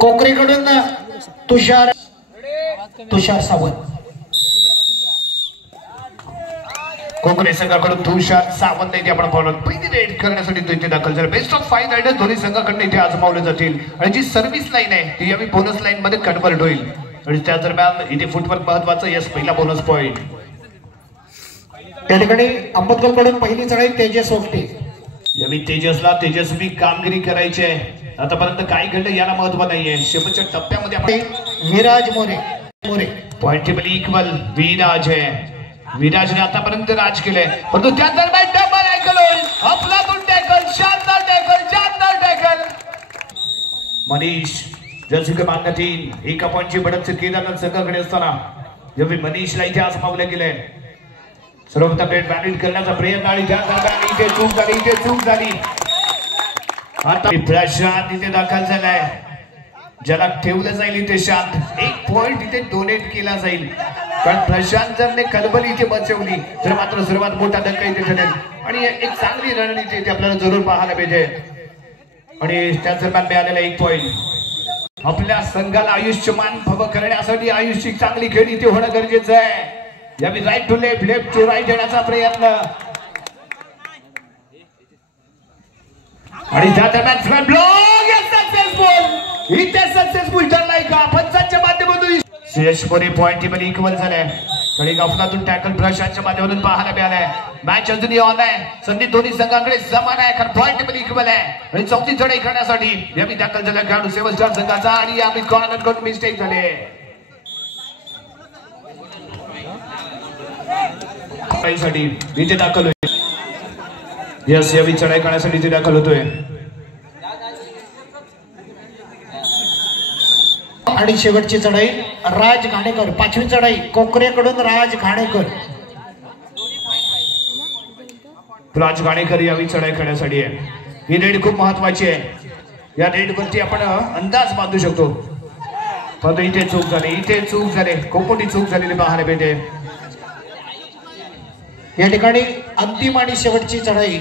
कोकरेकडून तुषार सावंत, कोकणे संघाकडून तुषार सावंत इथे आपण पाहतो. पहिली रेड करण्यासाठी तो इथे दाखल झाला. बेस्ट ऑफ 5 रायडर्स दोन्ही संघाकडून इथे आजमावले जातील आणि जी सर्व्हिस लाईन आहे ती यावेळी बोनस लाईन मध्ये कन्वर्ट होईल आणि त्या दरम्यान इथे फुटवर्क महत्वाचं. यस, पहिला बोनस पॉइंट. त्या ठिकाणी अंबतकरकडून पहिली चढाई तेजस ओकटे. यावेळी तेजस्वी कामगिरी करायची आहे. आतापर्यंत काय घडलं याला महत्व नाहीये. शेवटच्या टप्प्यामध्ये आपण Viraj More point table equal. Viraj आहे. विराजने आतापर्यंत राज केले परंतु त्या दरम्यान डबल टॅकल होईल. अफलातून टॅकल, शानदार टॅकल. मनीष जर्सी क्रमांक 3 एका पॉइंटची बढत केदारनाथ संघाकडे असताना यावेळी मनीषला इथे आजमावले गेले. सर्वप्रथम बेट व्हॅलिड करण्याचा प्रयत्न आणि त्या दरम्यान इथे चूक झाली. आता प्रशांत इथे दाखल झालाय. ज्याला ठेवलं जाईल इथे शांत. एक पॉइंट इथे डोनेट केला जाईल कारण प्रशांत जरने कलबल इथे बचवली तर मात्र सर्वात मोठा धक्का इथे ठरेल आणि एक चांगली रणनीती इथे आपल्याला जरूर पाहायला पाहिजे. आणि त्या दरम्यान मिळालेला एक पॉइंट आपल्या संघाला आयुष्यमान भव करण्यासाठी आयुष्य चांगली खेळ इथे होणं गरजेचं आहे. यावेळी right to left to right येण्याचा प्रयत्न आणि त्या दरम्यान ब्लॉक सक्सेसफुल. इथे सक्सेसफुल ठरलाय का पंचांच्या माध्यमातून Suyash More point table equal झालाय आणि गफलातून टॅकल प्रशांतच्या माध्यमातून पाहायला मिळालाय. मॅच अजूनही ऑन आहे. संधी दोन्ही संघाकडे समान आहे कारण पॉइंट टेबल इक्वल आहे आणि चौथी चढाई करण्यासाठी यावेळी दाखल झाला खेळाडू 7 स्टार संघाचा आणि यावेळी कॉर्नर कडून मिस्टेक झाले. इथे दाखल होईल. यस, यावेळी चढाई करण्यासाठी इथे दाखल होतोय. आणि शेवटची चढाई राज घाणेकर. 5वी चढाई कोकरेकडून राज घाणेकर. राज घाणेकर यावेळी चढाई करण्यासाठी आहे. ही रेड खूप महत्वाची आहे. या रेड वरती आपण अंदाज बांधू शकतो. परंतु इथे चूक झाली. खूप मोठी चूक झालेली पाहायला भेटते. या ठिकाणी अंतिम आणि शेवटची चढाई